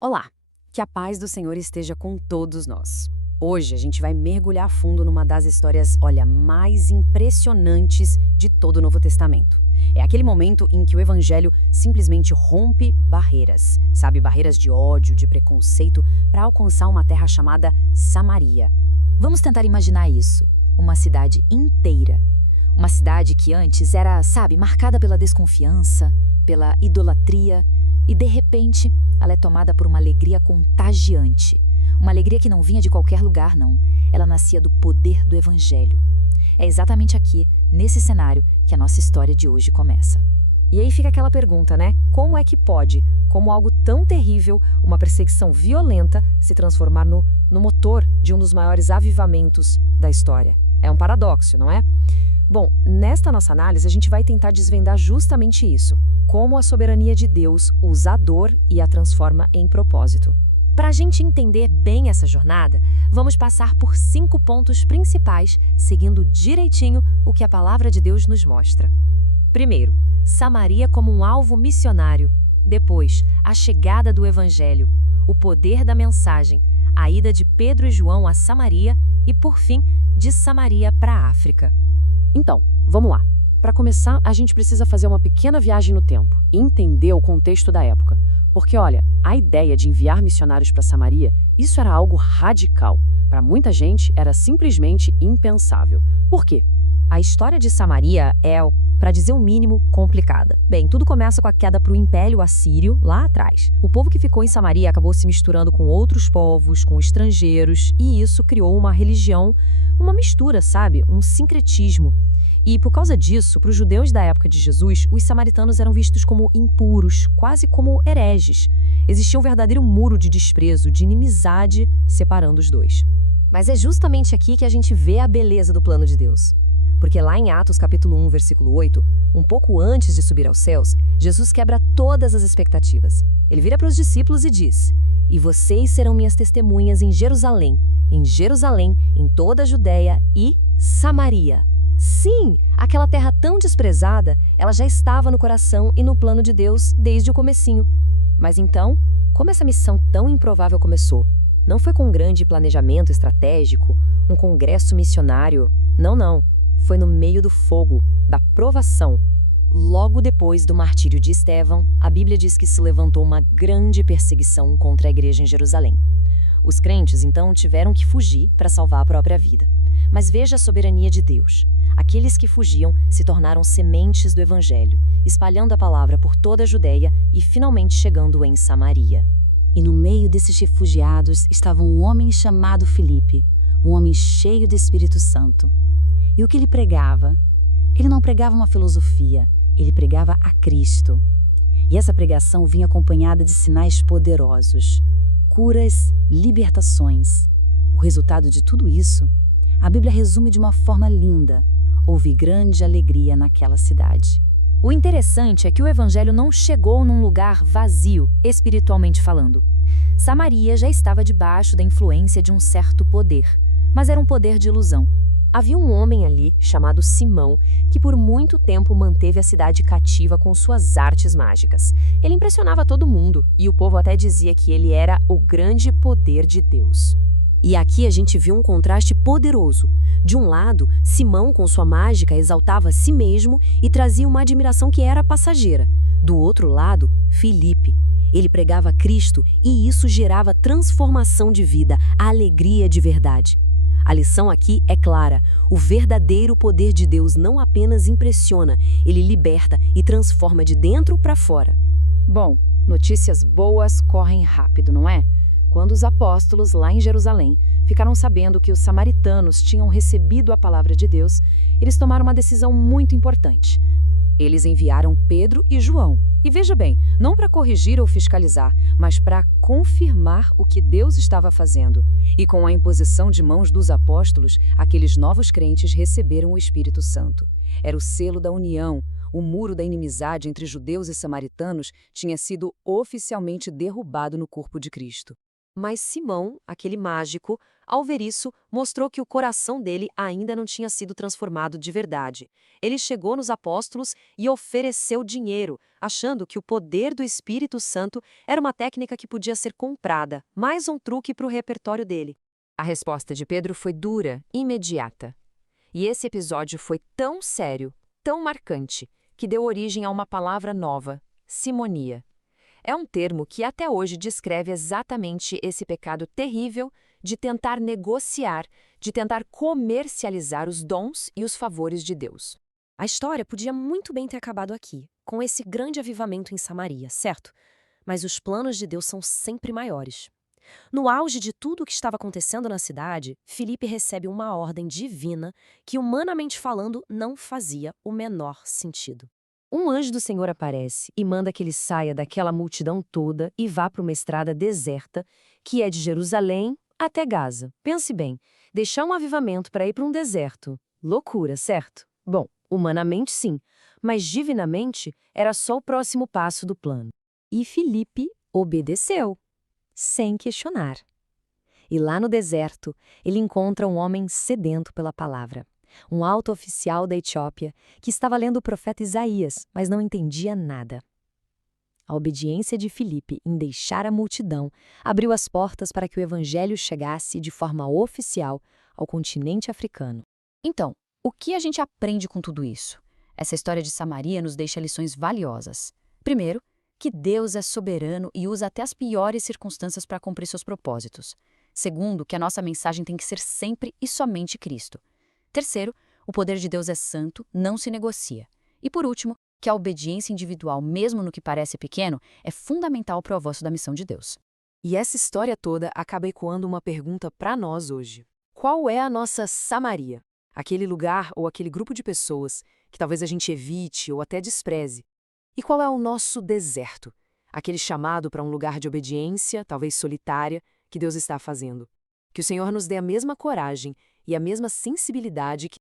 Olá, que a paz do Senhor esteja com todos nós. Hoje a gente vai mergulhar a fundo numa das histórias, olha, mais impressionantes de todo o Novo Testamento. É aquele momento em que o Evangelho simplesmente rompe barreiras, sabe, barreiras de ódio, de preconceito, para alcançar uma terra chamada Samaria. Vamos tentar imaginar isso. Uma cidade inteira. Uma cidade que antes era, sabe, marcada pela desconfiança, pela idolatria, e de repente ela é tomada por uma alegria contagiante. Uma alegria que não vinha de qualquer lugar, não. Ela nascia do poder do Evangelho. É exatamente aqui, nesse cenário, que a nossa história de hoje começa. E aí fica aquela pergunta, né? Como é que pode, como algo tão terrível, uma perseguição violenta, se transformar no motor de um dos maiores avivamentos da história? É um paradoxo, não é? Bom, nesta nossa análise a gente vai tentar desvendar justamente isso, como a soberania de Deus usa a dor e a transforma em propósito. Para a gente entender bem essa jornada, vamos passar por 5 pontos principais, seguindo direitinho o que a palavra de Deus nos mostra. Primeiro, Samaria como um alvo missionário. Depois, a chegada do Evangelho, o poder da mensagem, a ida de Pedro e João a Samaria e, por fim, de Samaria para a África. Então, vamos lá. Para começar, a gente precisa fazer uma pequena viagem no tempo e entender o contexto da época. Porque, olha, a ideia de enviar missionários para Samaria, isso era algo radical. Para muita gente, era simplesmente impensável. Por quê? A história de Samaria é, para dizer o mínimo, complicada. Bem, tudo começa com a queda para o Império Assírio, lá atrás. O povo que ficou em Samaria acabou se misturando com outros povos, com estrangeiros, e isso criou uma religião, uma mistura, sabe? Um sincretismo. E por causa disso, para os judeus da época de Jesus, os samaritanos eram vistos como impuros, quase como hereges. Existia um verdadeiro muro de desprezo, de inimizade, separando os dois. Mas é justamente aqui que a gente vê a beleza do plano de Deus. Porque lá em Atos capítulo 1, versículo 8, um pouco antes de subir aos céus, Jesus quebra todas as expectativas. Ele vira para os discípulos e diz: "E vocês serão minhas testemunhas em Jerusalém, em toda a Judéia e Samaria." Sim, aquela terra tão desprezada, ela já estava no coração e no plano de Deus desde o comecinho. Mas então, como essa missão tão improvável começou? Não foi com um grande planejamento estratégico, um congresso missionário. Não. Foi no meio do fogo, da provação. Logo depois do martírio de Estevão, a Bíblia diz que se levantou uma grande perseguição contra a igreja em Jerusalém. Os crentes, então, tiveram que fugir para salvar a própria vida. Mas veja a soberania de Deus. Aqueles que fugiam se tornaram sementes do Evangelho, espalhando a palavra por toda a Judéia e finalmente chegando em Samaria. E no meio desses refugiados estava um homem chamado Filipe, um homem cheio do Espírito Santo. E o que ele pregava? Ele não pregava uma filosofia, ele pregava a Cristo. E essa pregação vinha acompanhada de sinais poderosos, curas, libertações. O resultado de tudo isso, a Bíblia resume de uma forma linda: houve grande alegria naquela cidade. O interessante é que o Evangelho não chegou num lugar vazio, espiritualmente falando. Samaria já estava debaixo da influência de um certo poder, mas era um poder de ilusão. Havia um homem ali, chamado Simão, que por muito tempo manteve a cidade cativa com suas artes mágicas. Ele impressionava todo mundo, e o povo até dizia que ele era o grande poder de Deus. E aqui a gente viu um contraste poderoso. De um lado, Simão, com sua mágica, exaltava a si mesmo e trazia uma admiração que era passageira. Do outro lado, Filipe. Ele pregava Cristo e isso gerava transformação de vida, alegria de verdade. A lição aqui é clara: o verdadeiro poder de Deus não apenas impressiona, ele liberta e transforma de dentro para fora. Bom, notícias boas correm rápido, não é? Quando os apóstolos, lá em Jerusalém, ficaram sabendo que os samaritanos tinham recebido a palavra de Deus, eles tomaram uma decisão muito importante. Eles enviaram Pedro e João. E veja bem, não para corrigir ou fiscalizar, mas para confirmar o que Deus estava fazendo. E com a imposição de mãos dos apóstolos, aqueles novos crentes receberam o Espírito Santo. Era o selo da união. O muro da inimizade entre judeus e samaritanos tinha sido oficialmente derrubado no corpo de Cristo. Mas Simão, aquele mágico, ao ver isso, mostrou que o coração dele ainda não tinha sido transformado de verdade. Ele chegou nos apóstolos e ofereceu dinheiro, achando que o poder do Espírito Santo era uma técnica que podia ser comprada, mais um truque para o repertório dele. A resposta de Pedro foi dura, imediata. E esse episódio foi tão sério, tão marcante, que deu origem a uma palavra nova, simonia. É um termo que até hoje descreve exatamente esse pecado terrível de tentar negociar, de tentar comercializar os dons e os favores de Deus. A história podia muito bem ter acabado aqui, com esse grande avivamento em Samaria, certo? Mas os planos de Deus são sempre maiores. No auge de tudo o que estava acontecendo na cidade, Filipe recebe uma ordem divina que, humanamente falando, não fazia o menor sentido. Um anjo do Senhor aparece e manda que ele saia daquela multidão toda e vá para uma estrada deserta, que é de Jerusalém até Gaza. Pense bem, deixar um avivamento para ir para um deserto. Loucura, certo? Bom, humanamente sim, mas divinamente era só o próximo passo do plano. E Filipe obedeceu, sem questionar. E lá no deserto, ele encontra um homem sedento pela palavra. Um alto oficial da Etiópia que estava lendo o profeta Isaías, mas não entendia nada. A obediência de Filipe em deixar a multidão abriu as portas para que o evangelho chegasse de forma oficial ao continente africano. Então, o que a gente aprende com tudo isso? Essa história de Samaria nos deixa lições valiosas. Primeiro, que Deus é soberano e usa até as piores circunstâncias para cumprir seus propósitos. Segundo, que a nossa mensagem tem que ser sempre e somente Cristo. Terceiro, o poder de Deus é santo, não se negocia. E por último, que a obediência individual, mesmo no que parece pequeno, é fundamental para o avanço da missão de Deus. E essa história toda acaba ecoando uma pergunta para nós hoje. Qual é a nossa Samaria? Aquele lugar ou aquele grupo de pessoas que talvez a gente evite ou até despreze. E qual é o nosso deserto? Aquele chamado para um lugar de obediência, talvez solitária, que Deus está fazendo. Que o Senhor nos dê a mesma coragem e a mesma sensibilidade que